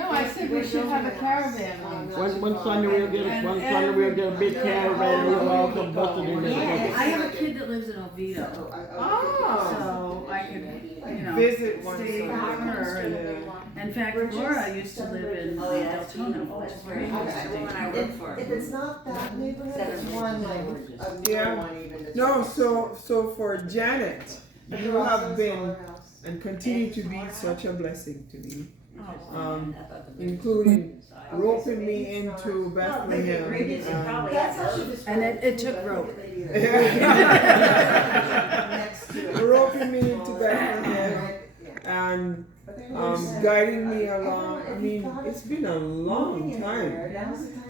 No, I said we should have a caravan one. One Sunday we'll get a big caravan, we'll all come busting in there. Yeah, I have a kid that lives in Oviedo, Oh. so I can, you know, Visit one stay with Sunday. her. And in fact, Laura used to live in Deltona, which is very interesting. If it's not that neighborhood, it's one neighborhood, a newer Yeah. one even. that's No, very so for Janet, you have been house. and continue to be such a blessing to me, Oh. including roping me into Bethlehem. That's how she described And it took rope. Next to it. Roping me into Bethlehem and guiding me along. I mean, it's been a long time.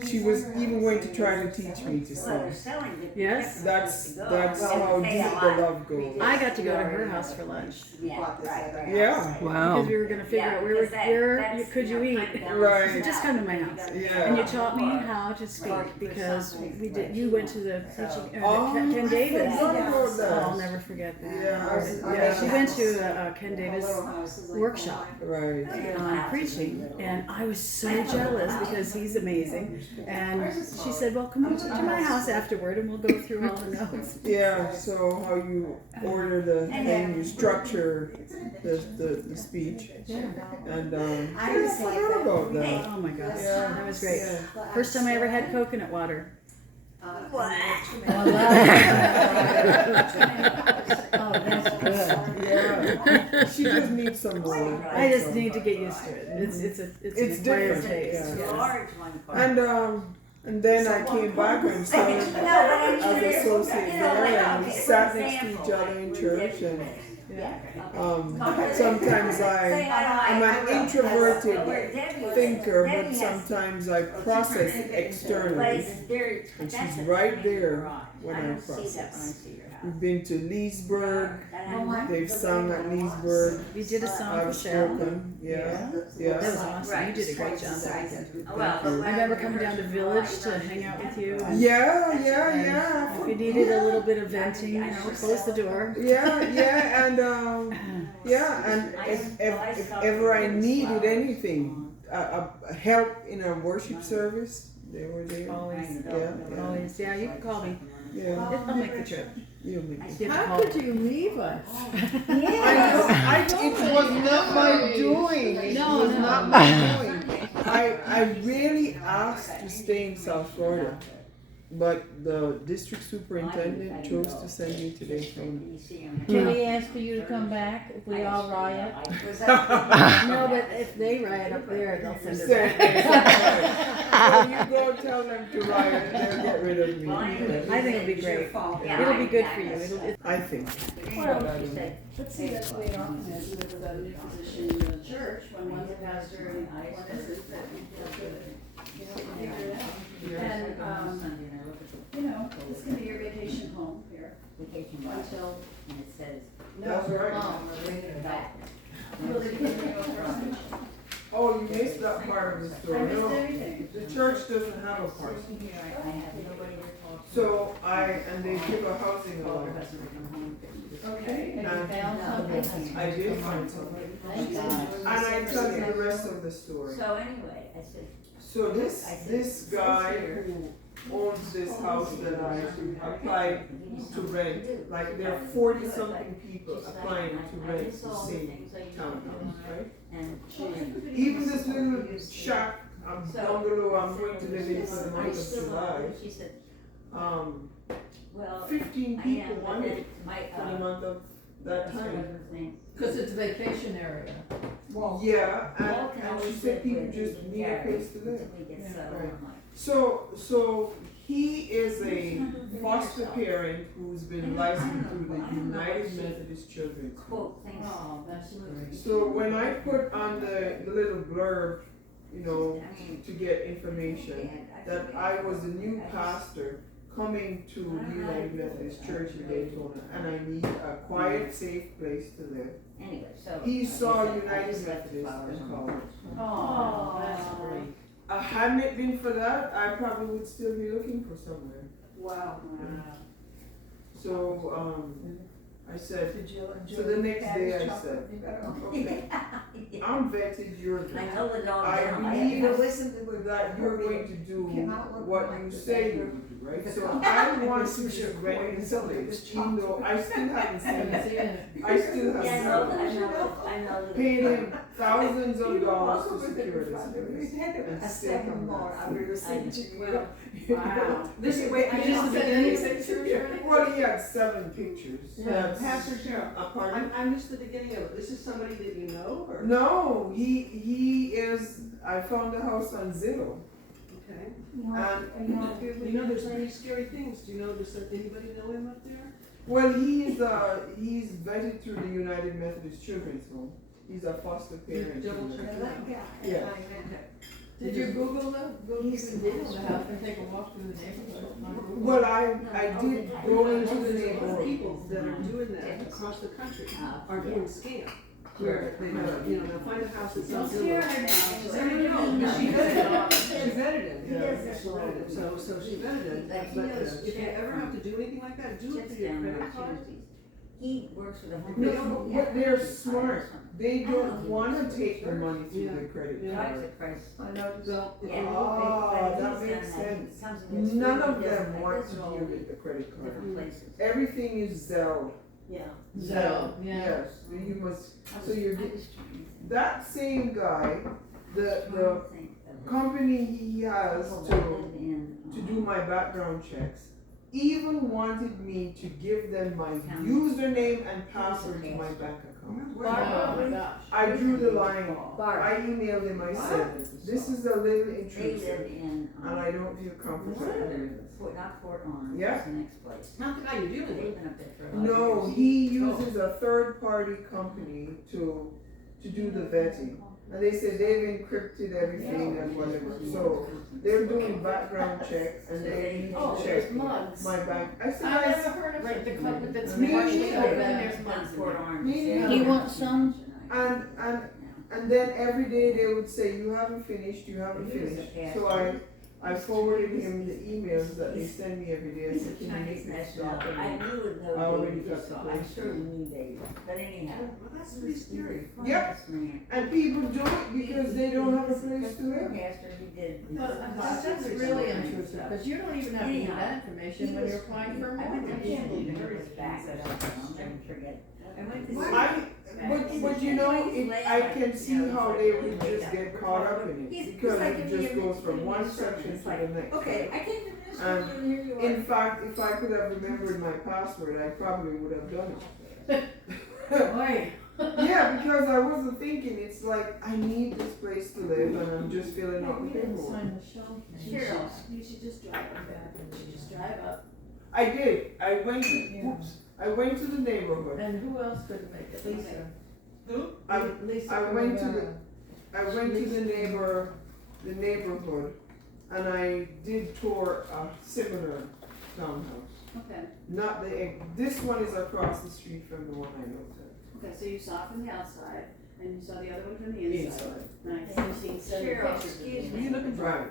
She was even going to try to teach me to sing. Yes, That's how deep the love goes. I got to go to her house for lunch Yeah, Wow. because we were gonna figure out where could you eat. Right. So just come to my house. yeah. And you taught me how to speak because you went to the teaching, Oh, Ken Davis. I forgot about Oh, that. I'll never forget that. Yeah. She went to a Ken Davis workshop Right. on preaching, and I was so jealous because he's amazing. And she said, "Well, come on to my house afterward, and we'll go through all the notes." Yeah, so how you order the thing, you structure the speech. Yeah. And I forgot about that. Oh my gosh, Yeah. that was great. Yeah. First time I ever had coconut water. Oh, that's good. Yeah. She just needs some more. I just need to get used to it. It's It's an acquired different, taste. yeah. Yes. And then I came back and served as associate there, and we sat next to each other in church. And sometimes I'm an introverted thinker, but sometimes I process externally, and she's right there when I process. We've been to Leesburg. They've sung at Leesburg. You did a song for I've Sheryl. spoken. Yeah. That was Yeah. awesome. You did a great job that weekend. Thank you. I remember coming down to Village to hang out with you. And Yeah. if you needed a little bit of venting, you know, close the door. Yeah, and if ever I needed anything, help in a worship service, they were there. Always. Yeah. Always. Yeah, you can call me. Yeah, I'll make the trip. you make it. You have to How call. could you leave us? It was not my doing. It was not my doing. I really asked to stay in South Florida, but the district superintendent chose to send me to Daytona. Can we ask for you to come back if we all riot? No, but if they riot up there, they'll send it back. So you go tell them to riot and they'll get rid of me. I think it'll be great. It'll be good for you. I think. Let's see, that's the way it often is with a new position in the church, when one's a pastor and one isn't, that you have to figure it out. And, you know, this can be your vacation home here until, That's right. will they begin to go first? Oh, you missed that part of the I story. missed No, everything. the church doesn't have a parking. So they give a housing allowance. Okay. Have you found something? I did find something. And I tell you the rest of the story. So anyway, I said, So this guy who owns this house that I applied to rent, like there are 40-something people applying to rent the same townhouse, right? and Even this little shack, bungalow I'm going to live in for the I month of still, July, she said, 15 I people am, wanted but it my, for the month of that time. Because it's a vacation area. Yeah, and she said people just need a place to live. Right. So he is a foster parent who's been licensed through the United Methodist Children's Home. Quote things. Oh, that's great. So when I put on the little blurb, you know, to get information, that I was a new pastor coming to the United Methodist Church in Daytona, and I need a quiet, safe place to live. Anyway, so. He saw I United just left the Methodist flowers and on. called. Oh, that's great. Hadn't it been for that, I probably would still be looking for somewhere. Wow. So, I said, Did you enjoy so the next day I chocolate? said, You better- okay, Yeah. I'm vetted, you're I vetted. know it all I down. believe You listen to that you're going to do Cannot look what like you the say same. you would do, right? The So color. I want This to was your just rent point, this something place, was even though I still haven't seen Haven't it. seen it. I still Yeah, I haven't know, seen it. I know that. Paid him thousands You of know, dollars also to with secure it, this place. we had and a still second come more, back. I would have seen to you. Wow. This is, wait, I You just just the said beginning any pictures, right? Well, he had 7 pictures. Yeah. Pastor Cheryl, Pardon? I missed the beginning of it. This is somebody that you know, or? No, he is, I found the house on Zillow. Okay. And, You know, there's pretty scary things. Do you know, does anybody know him up there? well, he's vetted through the United Methodist Children's Home. He's a foster parent. Double too. check. That guy. Yeah. Did you Google the house and take a walk through the neighborhood? on Google? Well, I did go into the There's a lot of neighborhood. people that are doing that across the country are being scammed. Where they, they'll find a house that's Don't on scare Zillow. her now. There you go. No, She no. vetted it. She vetted it. He does this She vetted it. So she vetted it. Like, But he knows if you ever have to do anything like that, do it Chips through your down credit on card. Tuesdays. He works with a home. No, but they're smart. They don't wanna take the money through Yeah. their credit Yeah. Drives card. the price. Well, if Yeah. you Ah, But that he's makes done sense. He comes and gets None food, of he does them like want this to all deal with the credit card. different places. Everything is Zelle. Yeah. Zelle, yeah. Yes, so you must, I so you're, was trying to think. that same guy, the Trying to think of- company he has People to that live in, do my background checks, even wanted me to give them my Town. username and password to my bank account. Oh my gosh. I drew the line. Barbara. I emailed him, I said, this is a little They live intrusive, in, and I don't feel comfortable doing this. Not Fort Orange, Yeah. it's the next place. How can I you dealing They've with? been up there for a lot of No, years. he uses a third-party company to do the vetting. And they said they've encrypted everything and whatever, so they're doing background checks and they need Oh, to there's check mugs. my bank. I said, I've I never heard of the company that's Me partially neither. open, There's there's one mugs in Fort there. Orange. Me yeah. neither. You want some? And then every day they would say, you haven't finished, you haven't finished. So I forwarded him the emails that they send me every day. I He's said, a can you Chinese make this national, stop? I And knew it I already no got the so I'm place. sure we knew David, but anyhow. Well, that's pretty scary. Yep. This man. And people do it because they don't have a place to live. Pastor, he did. That's really intrusive, because you don't even have to give that information when you're applying for a I went to mortgage. his back, I don't know, I'll never forget. I went to But you know, I can see how they would just get caught up in it, because it just goes from one section to the next. Okay, I came to this And one, and here you are. In fact, if I could have remembered my password, I probably would have done it. Boy. Yeah, because I wasn't thinking, it's like, I need this place to live and I'm just filling out the paperwork. Sign the shelf. Cheryl. You should just drive up back, you should just drive up. I did, I went to the neighborhood. And who else could make it? Lisa. Who? Lisa. I went to Rivera. I went to the neighborhood, and I did tour a similar townhouse. Okay, Not this one is across the street from the one I looked at. okay, so you saw it from the outside, and you saw the other one from the inside. Nice, you've seen seven Cheryl, pictures of excuse it. What are you looking for? Right.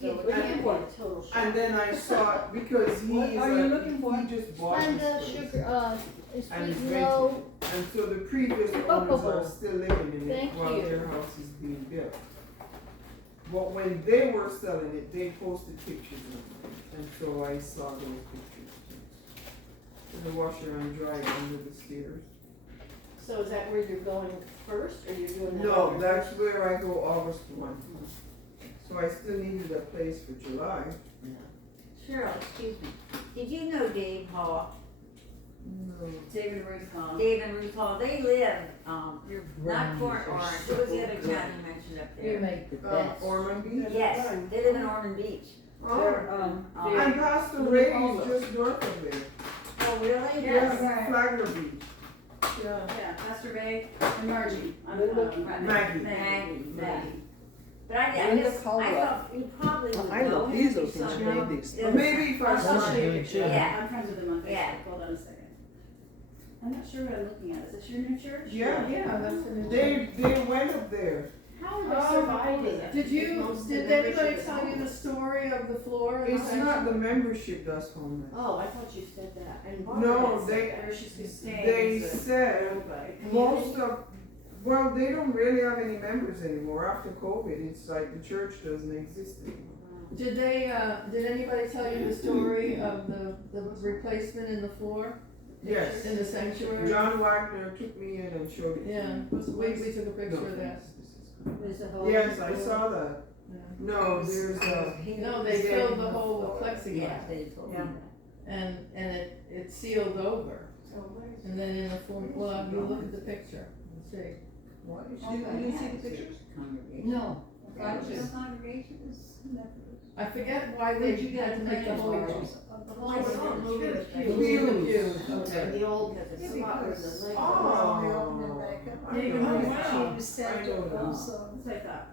So it can't be a total shock. And then I saw it because he What is are you looking for? he just bought And this place. sugar, And sweet it's low. And so the previous owners are still living in it Thank while you. their house is being built. But when they were selling it, they posted pictures of it, and so I saw those pictures. In the washer and dryer under the stairs. So is that where you're going first, or you're doing that? No, other that's where I go August 1. So I still needed a place for July. Cheryl, excuse me, did you know Dave Hall? No. David Ruth Hall. Dave and Ruth Hall, they live, not Fort Orange, what was the other town you mentioned up You there? make the best. Ormond Beach? Yes, they live in Ormond Beach. Oh. They're, And Pastor Ray is just north of there. Oh, really? Yes, Flagler Beach. Yeah. Yeah, Pastor Ray and Margie. Maggie. Maggie. But I Linda just, I Caldwell. thought you probably would I know know him these if you things, saw she him. made these. Yeah. Maybe if I I'll saw show you it. pictures. Yeah. I'm friends with them on Facebook, Yeah. hold on a second. I'm not sure what I'm looking at, is this your new church? Yeah. Yeah, that's the new. They went up there. How are they surviving? Did anybody tell you the story of the floor? in the It's not section? the membership that's homeless. Oh, I thought you said that. And No, Barbara had they- said that. Where she's staying. They is a- said most of, well, they don't really have any members anymore. After COVID, it's like the church doesn't exist anymore. Did did anybody tell you the story of the replacement in the floor Yes. in the sanctuary? John Wagner took me in and showed it. Yeah, we took a picture of that. There's a whole. Yes, I saw that. Yeah. No, there's No, they filled the hole with Yeah, plexiglass they told me Yeah. that. and it sealed over. And then in the form, well, you look at the picture and see. You didn't see the pictures? Congregation. No. Congregation. Congregation is never. I forget why Where'd they you get had to the make the whole. pictures? Well, I saw the Pews. pews. Okay. The old Because it's spot where the lake was. Oh. Yeah, you can move I around. know that. What's I thought?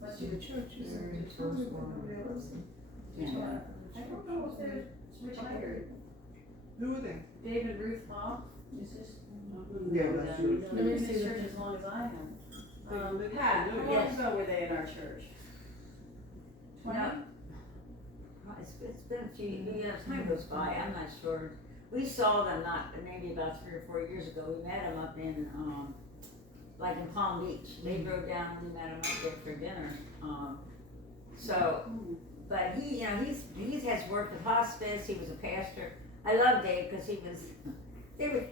What's The church is the first one. Yeah. I don't know if they're retired. Who are they? David Ruth Hoff, is this? Yeah, that's true. Let me Been in see this the church picture. as long as I have. They live Pat, in how New York. long ago were they in our church? No. It's been a few, time goes by, I'm not sure. We saw them maybe about 3 or 4 years ago, we met them up in, like in Palm Beach. They drove down, we met them up there for dinner, so, but he, he has worked with hospice, he was a pastor. I love Dave, cause he was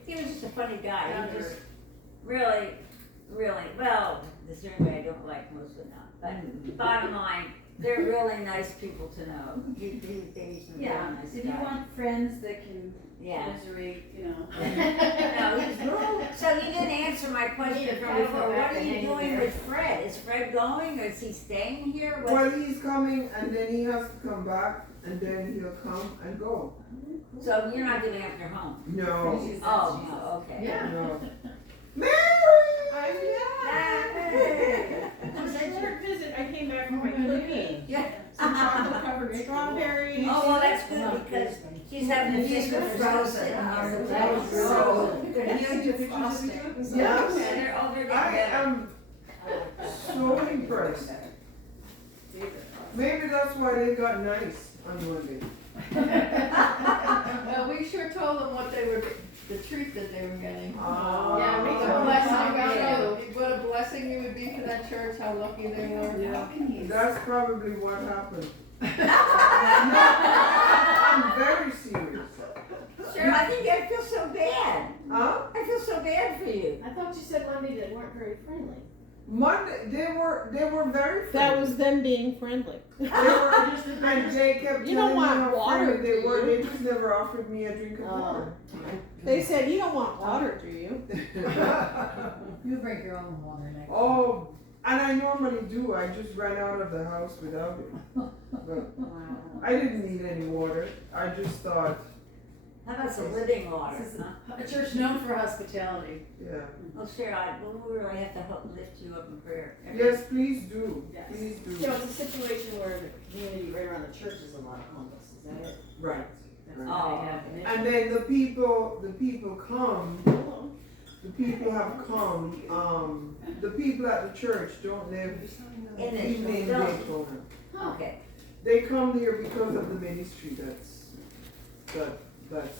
just a funny guy, he just really, well, there's anybody I don't like, mostly not, but bottom line, they're really nice people to know. Dave's a really Yeah, nice if you guy. want friends that can Yeah. commiserate, you know. No, so you didn't answer my question from before, what are you doing with Fred? Is Fred going, or is he staying here? Well, he's coming and then he has to come back and then he'll come and go. So you're not giving up your home? No, Oh, no, okay. Yeah. no. Mary! Hey. Was that your visit? I came back from my cookie. Yeah. Some chocolate covered strawberries. Oh, well, that's good, because she's having a piece of frozen here. That was So, really they're Take huge pictures frosting. of Yes. And they're over there I better. am so impressed. Maybe that's why they got nice on Monday. Well, we sure told them what they were, the treat that they were getting. Yeah, we What a told blessing, what a blessing you would be for that church, how lucky they were. Yeah. That's probably what happened. I'm very serious. Sure, I think I feel so bad. Huh? I feel so bad for you. I thought you said Monday they weren't very friendly. Monday, they were very friendly. That was them being friendly. They were, and they kept You telling don't me want how water, friendly they do were. you? They just never offered me a drink of water. They said, you don't want water, do you? You bring your own water next. Oh, and I normally do. I just ran out of the house without it. But I didn't need any water. I just thought, How about some living water, This is huh? a church known for hospitality. yeah. Well, Sheryl, we really have to help lift you up in prayer. Yes, please do. Yes. Please do. So it's a situation where the community right around the church is a lot of homeless, is that it? Right. That's right. why they have an issue. And then the people come. The people have come. The people at the church don't live In it, even in don't. Daytona. Okay, They come here because of the ministry that's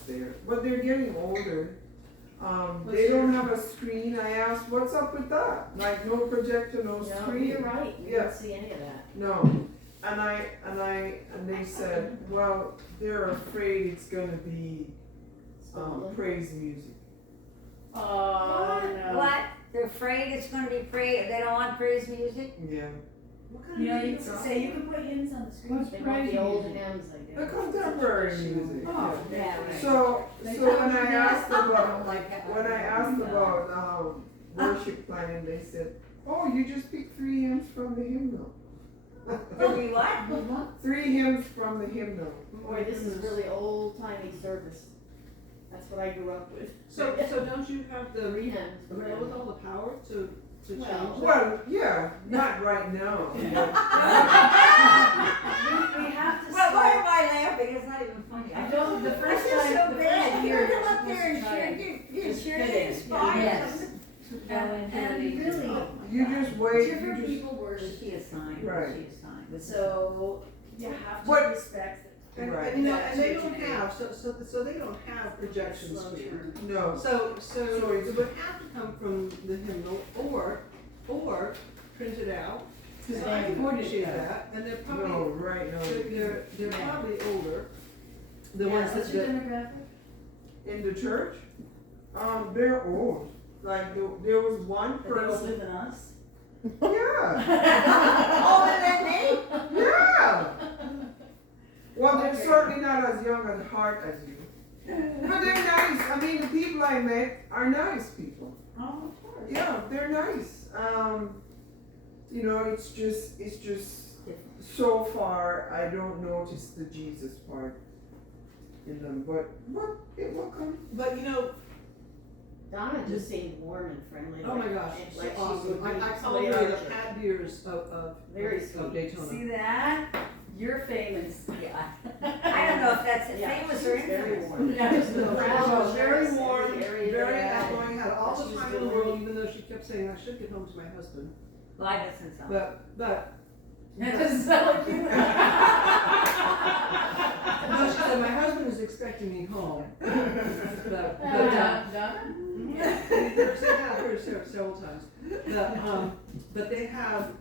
there. But they're getting older. They don't have a screen. I asked, what's up with that? Like no projector, no No, screen. you're right, you Yeah. don't see any of that. No. And they said, well, they're afraid it's gonna be Stolen. praise music. Oh, no. what? They're afraid it's gonna be praise, they don't want praise music? Yeah. You know, you can say, you can put hymns on the screen. They want the old hymns, I The guess. contemporary music. Oh, Yeah. Yeah, right. So when I asked I don't about like that. when I asked about worship planning, they said, "Oh, you just picked 3 hymns from the hymnal." Really what? 3 hymns from the hymnal. Boy, this is really old timey service. That's what I grew up with. So don't you have the Hymns. wherewithal, the power to change Well, that? Well, yeah, not right now. We have to Well, why start. am I laughing? It's not even funny. I don't, the I first feel time, so the bad. first You year. come up there and cheer, you It's cheer, fitting. inspire Yes. them. And And really, oh You just wait, Different you just, people worship. Was she assigned? Right. Was she assigned? So you have to What- respect And, Right. and, you know, and they don't have, so they don't have projection Slow screen. turn. no, So Sorry. it would have to come from the hymnal or print it out. So I can appreciate that, and they're no, probably, right, no. they're probably older. The Yeah, ones what's that, your demographic? In the church, they're old. Like, there was one Are they older person, than us? yeah, Older than me? yeah. Well, they're Okay. certainly not as young at heart as you. But they're nice. I mean, the people I met are nice people. Oh, of course. Yeah, they're nice. You know, it's just so far I don't notice the Jesus part in them, but it will come. but you know, Donna just seemed warm and friendly. oh my gosh, and so like she awesome. would be I call somebody her the else's. Pat Beers of Very sweet. of Daytona. See that? You're famous. Yeah. I don't know if that's Yeah, famous she's or very infamous. warm. Yeah, just No, no, very she's warm, in the area very they're at. outgoing, had all the She's time in the really- world, even though she kept saying, I should get home to my husband. Well, I listen some. But. That doesn't sound like you. No, she said, my husband is expecting me home. But, Donna? yeah, I've said that for several times. But they have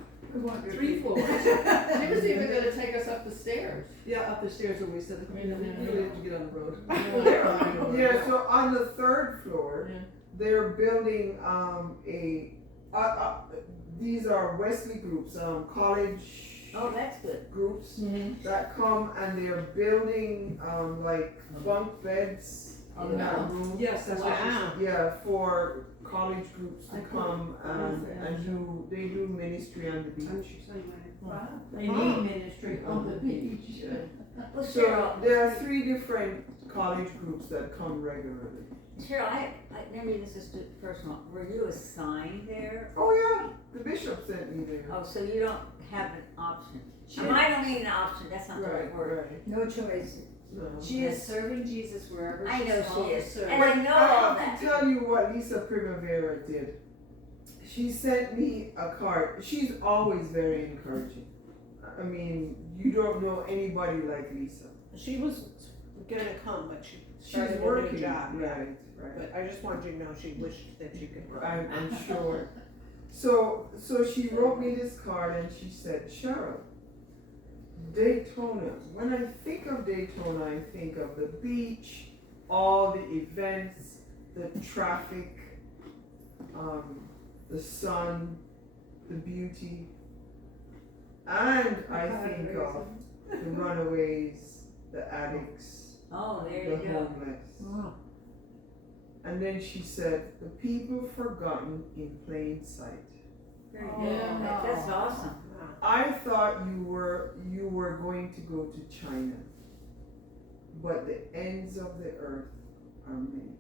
3 floors. She was even gonna take us up the stairs. Yeah, up the stairs when we said, you know, we really have to get on the road. Yeah, so on the 3rd floor, Yeah. they're building these are Wesley groups, college Oh, that's good. groups Mm-hmm. that come and they're building like bunk beds Oh, in that no. room. Yes, that's what she said. Wow. Yeah, for college groups to I come could- and they do ministry on the And beach. she said, Wow. They need ministry on the beach. Well, So Cheryl, there are 3 different college groups that come regularly. Cheryl, maybe this is too personal. Were you assigned there? Oh yeah, the bishop sent me there. Oh, so you don't have an option. I don't mean an option, that's not the right word. right. No choice. No. She is serving Jesus wherever I she's know called she to is. serve. And I know I all have that. to tell you what Lisa Primavera did. She sent me a card. She's always very encouraging. I mean, you don't know anybody like Lisa. She was gonna come, but she She's started a working. new job. Right. But I just wanted you to know she wished that she could run. I'm sure. So she wrote me this card and she said, Sheryl, Daytona. When I think of Daytona, I think of the beach, all the events, the traffic, the sun, the beauty, and I think of the runaways, the addicts, Oh, there the you go. homeless. And then she said, the people forgotten in plain sight. Very Oh, good. no. That's awesome. I thought you were going to go to China, but the ends of the earth are many.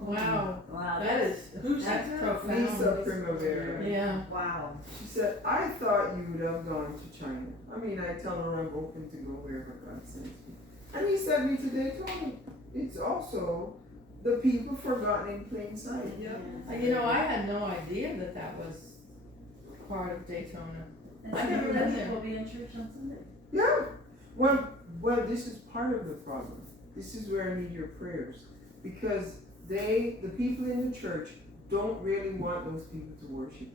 Wow, Wow, that is, Who's that's that? profound. Lisa Primavera. Yeah. Wow. She said, I thought you would have gone to China. I mean, I tell her I'm open to go wherever God sends me. And he sent me to Daytona. It's also the people forgotten in plain sight. Yeah. You know, I had no idea that was part of Daytona. And I so never been there. people will be in church on Sunday. Yeah. Well, this is part of the problem. This is where I need your prayers. Because the people in the church don't really want those people to worship.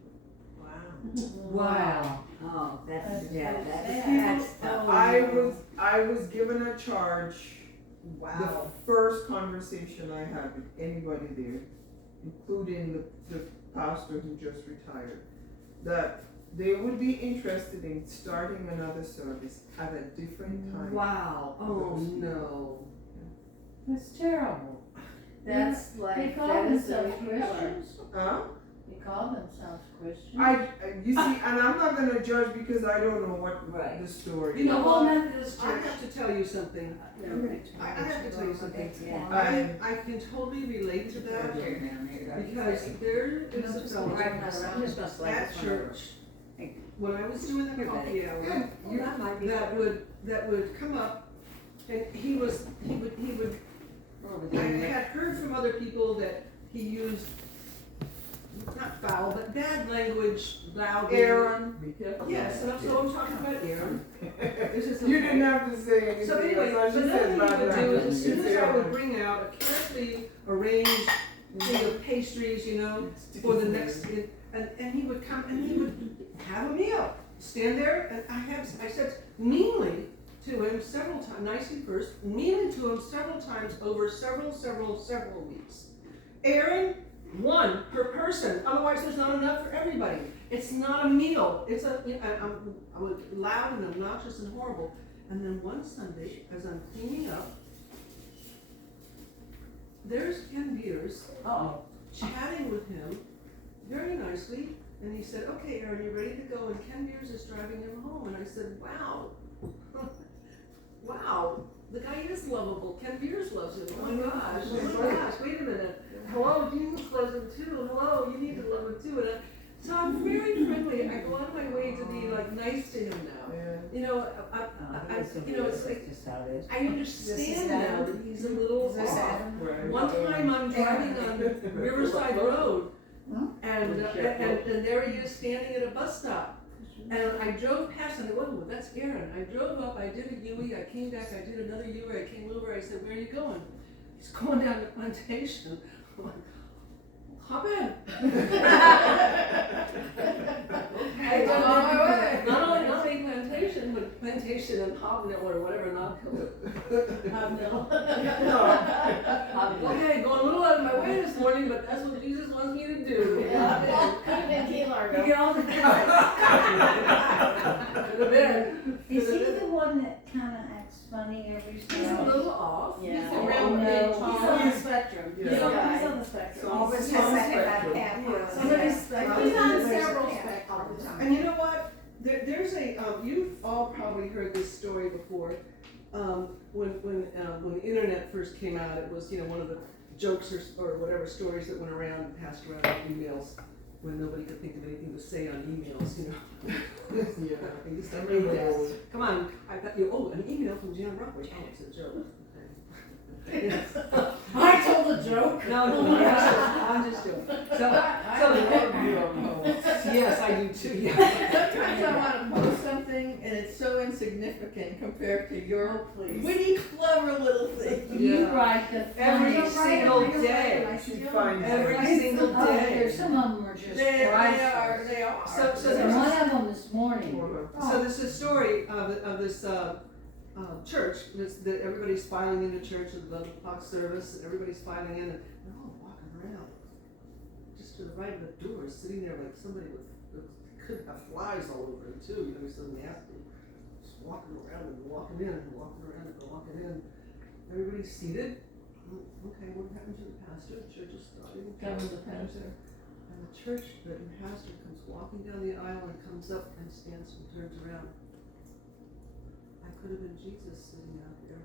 Wow. Oh, that's, yeah, sad. that's tough. I was given a charge. Wow. The first conversation I had with anybody there, including the pastor who just retired, that they would be interested in starting another service at a different time. Wow. Oh, no. It's terrible. That's like, They call that is themselves so killer. Christians. Huh? They call themselves Christians. You see, and I'm not gonna judge because I don't know what Right. the story You know The is. whole what? Methodist I church. have to tell you something. I have to tell you something. Yeah. I can totally relate to that There, down there. because there is a fellow Right, I'm just gonna slide at this one over. church, when I was doing the Here, coffee buddy. hour, that would come up, and he would, Over I there. had heard from other people that he used not foul, but bad language loudly. Aaron, Be careful. Yes, and so I'm talking about Aaron. This is you okay. didn't have to say anything. So anyway, that's but all she then said what about he would do is, as soon It's as I would Aaron. bring out a carefully arranged thing of pastries, you know, for the next, and he would come and he would have a meal, stand there, and I said meanly to him several times, nicely first, meanly to him several times over several weeks. Aaron, one per person, otherwise there's not enough for everybody. It's not a meal, it's I was loud and obnoxious and horrible. And then one Sunday, as I'm cleaning up, there's Ken Beers chatting with him very nicely, and he said, "Okay, Aaron, you ready to go?" And Ken Beers is driving him home, and I said, "Wow, wow, the guy is lovable. Ken Beers loves him. Oh my gosh, wait a minute. Hello, Jesus loves him too. Hello, you need to love him too." And so I'm very friendly. I go out of my way to be like nice to him now. Yeah. You know, you know, it's like I understand now that he's a little off. Right. One time I'm driving on Riverside Road, and there he is standing at a bus stop. And I drove past and I went, "Oh, that's Aaron." I drove up, I did a U-turn, I came back, I did another U-turn, I came over, I said, "Where are you going?" He's going down to Plantation. I'm like, "Hop in." Okay, I'm on my way. Not only Plantation, but Plantation and Hobnail or whatever, not Hobnail. Okay, going a little out of my way this morning, but that's what Jesus wants me to do. Could have been Key You Largo. get all the Could have been. Is he the one that kinda acts funny every so He's a often? little off. Yeah. He's a Oh, real no. big, He's tall. on the spectrum. Yeah. He's on Yeah. the spectrum. Always He's has on that the spectrum. spectrum. Somebody's He's on several Yeah. spectrums. And you know what? There's a, you've all probably heard this story before. When the internet first came out, it was, you know, one of the jokes or whatever stories that went around and passed around in emails when nobody could think of anything to say on emails, you know. Yeah. I used to read that. Come on, I got you, oh, an email from Jan Ruckway. Oh, it's a joke. I told a joke. No, I'm just joking. I So, love your posts. yes, I do too, yeah. Sometimes I wanna post something and it's so insignificant compared to your Please. witty, clever little thing. You Yeah. write the Every funniest- single I day. She finds Every it. single Oh, day. there's some of them are just They priceless. are. So There's there's one a- of them this morning. So there's a story of this church, that everybody's filing into church at the 11 o'clock service, and everybody's filing in, and they're all walking around. Just to the right of the door, sitting there like somebody could have flies all over him too, you know, he's so nasty. Just walking around and walking in and walking around and walking in. Everybody's seated. Okay, what happened to the pastor? The church is starting. That was the pastor. And the pastor comes walking down the aisle and comes up and stands and turns around. I could have been Jesus sitting out there.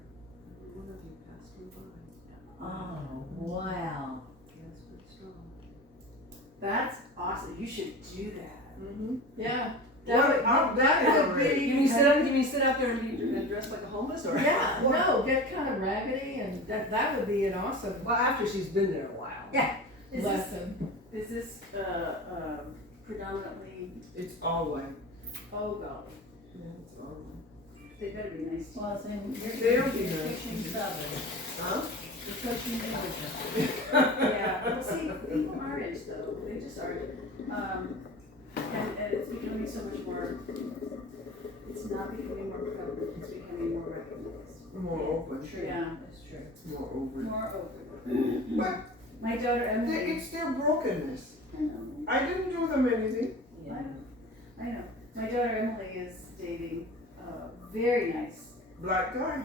Every one of you passed me by. Oh, wow. Yes, but strong. That's awesome, you should do that. Mm-hmm. Yeah. That would is be. You mean sit out there and be dressed like a homeless, or? Yeah, no, get kind of raggedy and that would be an awesome Well, after she's been there a while. Is this, lesson. is this, predominantly, It's all white. oh golly, Yeah, it's all white. they better be nice to you. Well, then They'll you're be nice. pushing southern. Huh? You're pushing Georgia. Yeah, well, see, people aren't though, they just aren't. And it's becoming so much more, it's not becoming more prevalent, it's becoming more recognized. More open. Yeah, That's true. More open. more open. But My daughter Emily, it's their brokenness. I know, I didn't do them anything. I know, my daughter Emily is dating a very nice Black guy.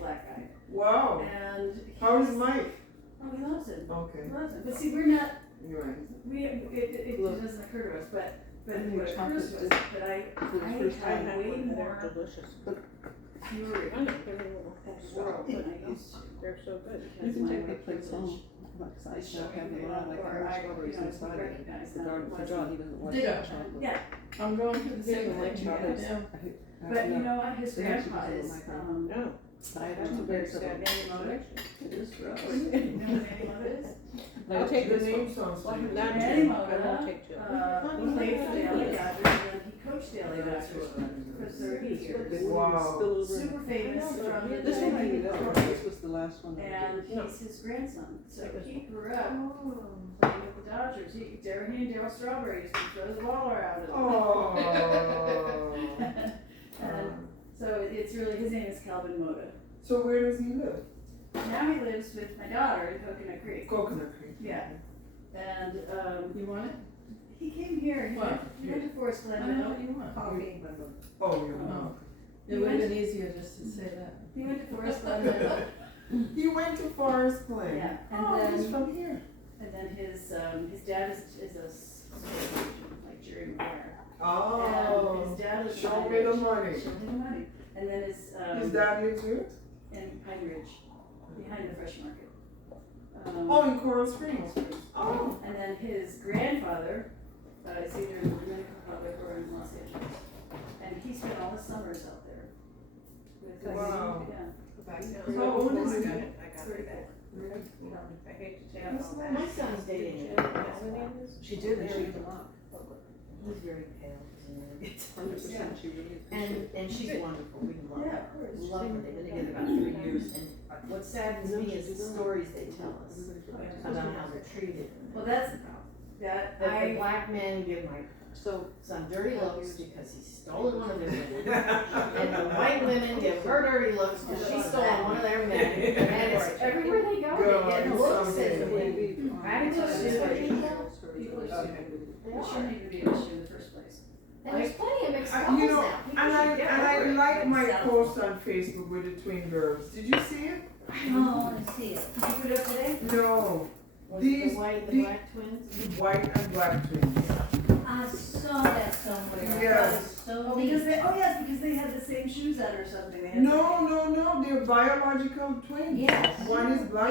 black guy. Wow. And How is he's- Mike? Oh, he loves him. Okay. He loves him. But see, we're not, You're right. it doesn't occur to us, but I think what occurs to us, that I have way more delicious. fury in the world than I used to. They're so good. Because You can my take the plates privilege home. I is still showing have me a lot, like or Irish I, strawberries you know, inside it. recognize The how darn it for was. John, he doesn't like Ditto. chocolate. Yeah, I'm going to the same election. Chocolates. Yeah. but you know what, his They actually grandpa do is, like that. No. That's a very sad name. It is rough. You know what Manny Moda is? I'll take The this name one. sounds Well, familiar. not Manny two. I won't Moda, take two. he played for the LA Dodgers and then he coached the LA Dodgers for 30 years. Wow. Super famous from the This one I knew that, this was the last one. and he's his grandson. So he grew up playing with the Dodgers. He and Darryl Strawberry used to throw the ball around. Oh. And so it's really, his name is Calvin Moda. So where does he live? Now he lives with my daughter in Coconut Creek. Coconut Creek. Yeah. And You want it? he came here. He went to Forest I Glen. know what you want. Coffee. Oh, yeah. Oh. It would have been easier just to say that. He went to Forest Glen. He went to Forest Glen. Yeah. Oh, he's And from here. then his dad is a surgeon, like Jerry Maguire. Oh. And his dad was Show me the money. Show me the money. And then His dad lives here? in Pine Ridge, behind the Fresh Market. Oh, in Coral Springs. Oh. And then his grandfather is either in the Dominican Republic or in Los Angeles. And he spent all his summers out there. With his, Wow. yeah. How old is he? I got it back. I hate to take all that. My son's dating What's her name is? She did, and she him up. He's very pale. 100% she really is. And she's wonderful, we love Yeah, her. of course. We love her, they've been together about 3 years, and what saddens me is the stories they tell us about how they're treated. Well, that's, that, That the black men give my So, son dirty looks because he's stolen one of their women. And the white women give her dirty looks because she stole one of their men. And it's everywhere they go, they get looks and attitudes. people are stupid. It shouldn't even be an issue in the first place. And there's plenty of mixed You couples know, now. and I like my post on Facebook with the twin girls. Did you see it? Oh, I wanna see it. Did you put it up today? No. Was These- the white, the these- black twins? The white and black twins. I saw that somewhere. Yes. I thought it was so Oh, neat. because because they had the same shoes on or something. They had No, they're biological twins. Yes. One is black,